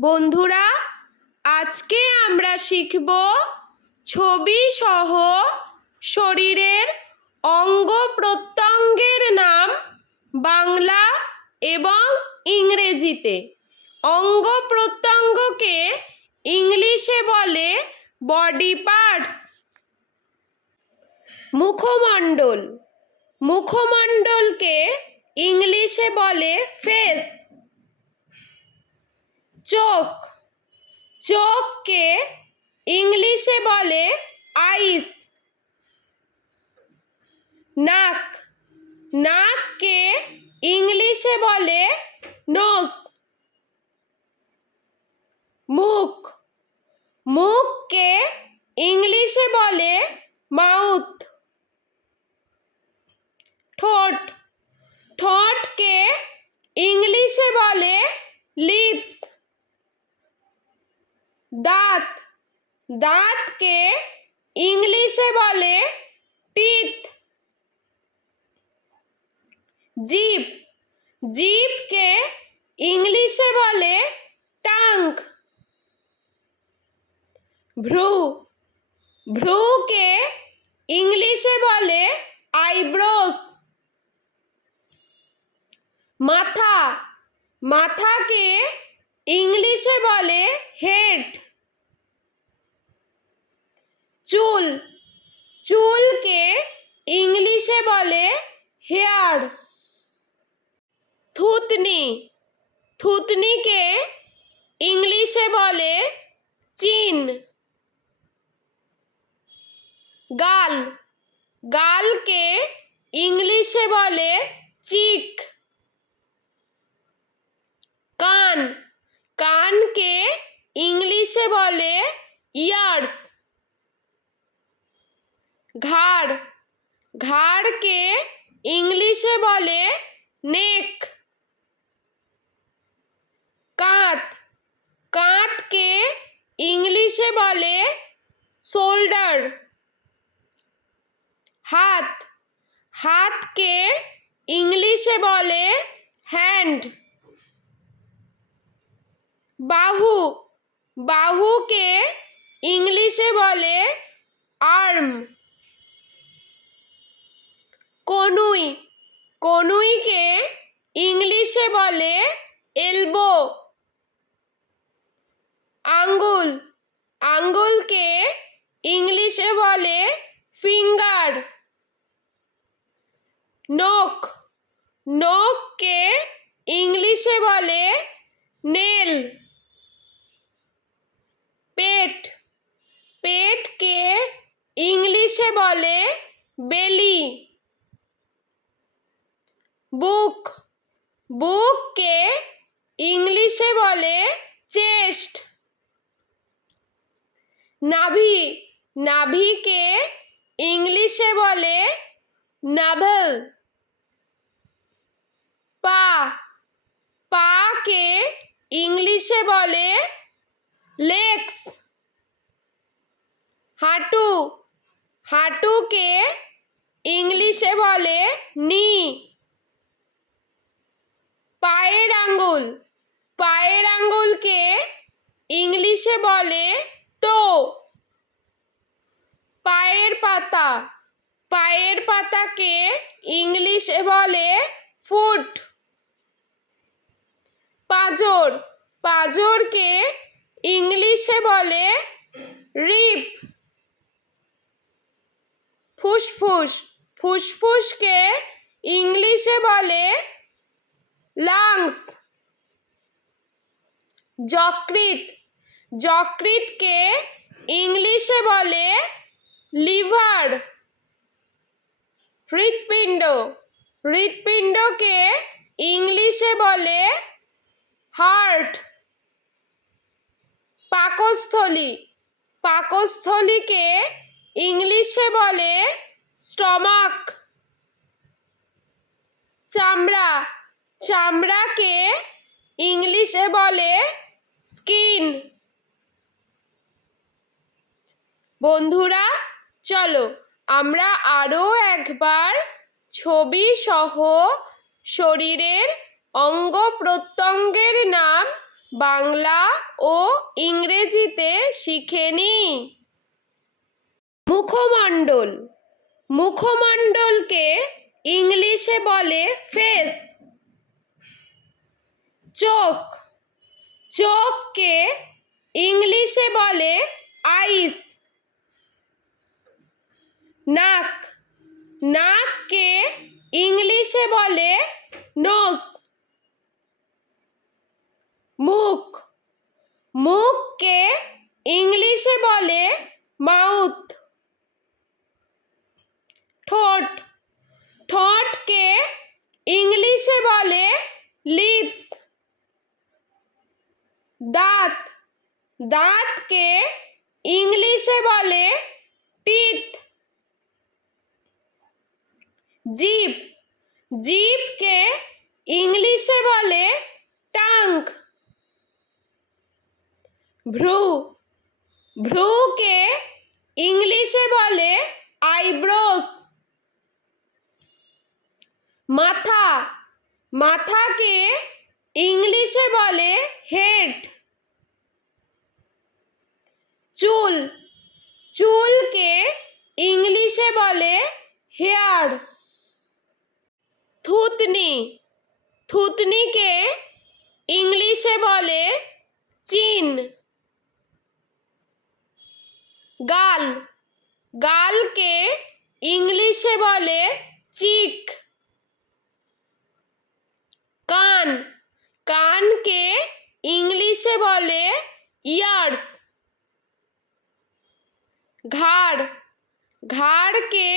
বন্ধুরা, আজকে আমরা শিখব ছবি সহ শরীরের অঙ্গ প্রত্যঙ্গের নাম বাংলা এবং ইংরেজিতে। অঙ্গ প্রত্যঙ্গকে ইংলিশে বলে বডি পার্টস। মুখমণ্ডল। মুখমণ্ডলকে ইংলিশে বলে ফেস। চোখ। চোখকে ইংলিশে বলে আইস। নাক। নাককে ইংলিশে বলে নোস মুখ। মুখকে ইংলিশে বলে মাউথ। ঠোঁট। ঠোঁটকে ইংলিশে বলে লিপস। দাঁত। দাঁতকে ইংলিশে বলে টিথ। জিভ জিভকে ইংলিশে বলে টাঙ্ক। ভ্রু। ভ্রুকে ইংলিশে বলে আইব্রোস। মাথা। মাথাকে ইংলিশে বলে হেড। চুল। চুলকে ইংলিশে বলে হেয়ার। থুতনি। থুতনিকে ইংলিশে বলে চিন। গাল। গালকে ইংলিশে বলে চিক। কান। কানকে ইংলিশে বলে ইয়ার্স। ঘাড়। ঘাড়কে ইংলিশে বলে নেক। কাঁধ। কাঁধকে ইংলিশে বলে শোল্ডার। হাত। হাতকে ইংলিশে বলে হ্যান্ড। বাহু। বাহুকে ইংলিশে বলে আর্ম। কনুই। কনুইকে ইংলিশে বলে এলবো। আঙ্গুল। আঙ্গুলকে ইংলিশে বলে ফিঙ্গার। নখ। নখকে ইংলিশে বলে নেল। পেট। পেটকে ইংলিশে বলে বেলি। বুক। বুককে ইংলিশে বলে চেস্ট। নাভি। নাভিকে ইংলিশে বলে নাভেল। পা। পাকে ইংলিশে বলে লেগস হাঁটু। হাঁটুকে ইংলিশে বলে নি। পায়ের আঙ্গুল। পায়ের আঙ্গুলকে ইংলিশে বলে টো। পায়ের পাতা। পায়ের পাতাকে ইংলিশে বলে ফুট। পাঁজর। পাঁজরকে ইংলিশে বলে রিপ। ফুসফুস। ফুসফুসকে ইংলিশে বলে লাংস। যকৃৎ। যকৃৎকে ইংলিশে বলে লিভার। হৃৎপিণ্ড। হৃৎপিণ্ডকে ইংলিশে বলে হার্ট। পাকস্থলী। পাকস্থলীকে ইংলিশে বলে স্টমাক। চামড়া। চামড়াকে ইংলিশে বলে স্কিন। বন্ধুরা, চলো আমরা আরও একবার ছবি সহ শরীরের অঙ্গ প্রত্যঙ্গের নাম বাংলা ও ইংরেজিতে শিখে নিই মুখমণ্ডল। মুখমণ্ডলকে ইংলিশে বলে ফেস। চোখ। চোখকে ইংলিশে বলে আইস। নাক। নাককে ইংলিশে বলে নোস মুখ। মুখকে ইংলিশে বলে মাউথ। ঠোঁট। ঠোঁটকে ইংলিশে বলে লিপস। দাঁত। দাঁতকে ইংলিশে বলে টিথ। জিভ জিভকে ইংলিশে বলে টাঙ্ক। ভ্রু। ভ্রুকে ইংলিশে বলে আইব্রোস। মাথা। মাথাকে ইংলিশে বলে হেড। চুল। চুলকে ইংলিশে বলে হেয়ার। থুতনি। থুতনিকে ইংলিশে বলে চিন। গাল। গালকে ইংলিশে বলে চিক। কান। কানকে ইংলিশে বলে ইয়ার্স। ঘাড়। ঘাড়কে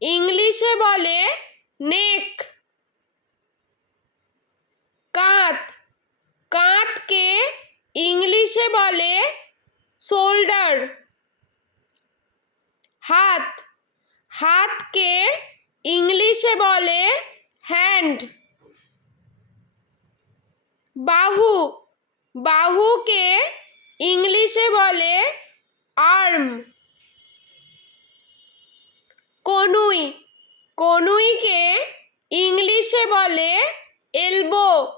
ইংলিশে বলে নেক। কাঁধ। কাঁধকে ইংলিশে বলে শোল্ডার। হাত। হাতকে ইংলিশে বলে হ্যান্ড। বাহু, বাহুকে ইংলিশে বলে আর্ম। কনুই, কনুইকে ইংলিশে বলে এলবো।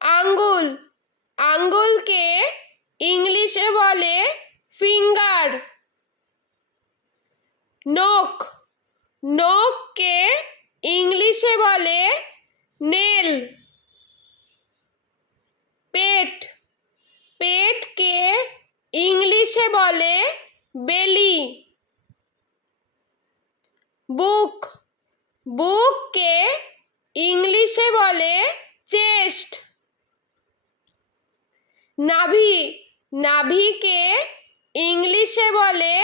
আঙ্গুল, আঙ্গুলকে ইংলিশে বলে ফিঙ্গার। নখ, নখকে ইংলিশে বলে নেল পেট পেটকে ইংলিশে বলে, বেলি, বুক, বুককে ইংলিশে বলে চেস্ট। নাভি, নাভিকে ইংলিশে বলে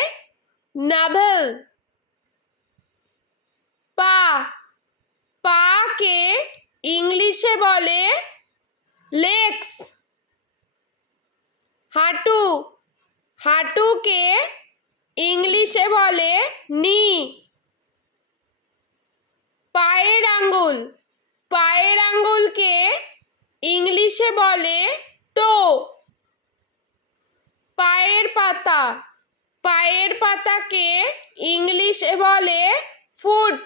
নাভেল। পা, পাকে ইংলিশে বলে লেগস হাঁটু হাঁটুকে ইংলিশে বলে নি। পায়ের আঙ্গুল। পায়ের আঙ্গুলকে ইংলিশে বলে টো। পায়ের পাতা। পায়ের পাতাকে ইংলিশে বলে ফুট।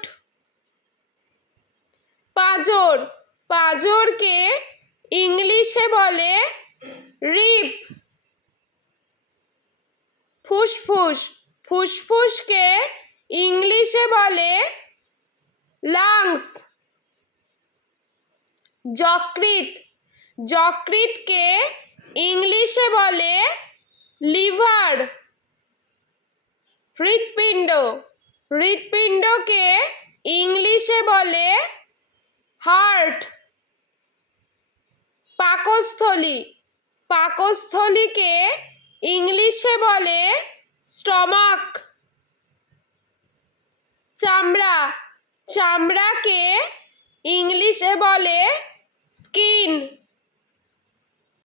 পাঁজর। পাঁজরকে ইংলিশে বলে রিপ। ফুসফুস। ফুসফুসকে ইংলিশে বলে লাংস যকৃত যকৃতকে ইংলিশে বলে লিভার হৃৎপিণ্ড। হৃৎপিণ্ডকে ইংলিশে বলে হার্ট পাকস্থলী। পাকস্থলীকে ইংলিশে বলে স্টমাক। চামড়া। চামড়াকে ইংলিশে বলে স্কিন।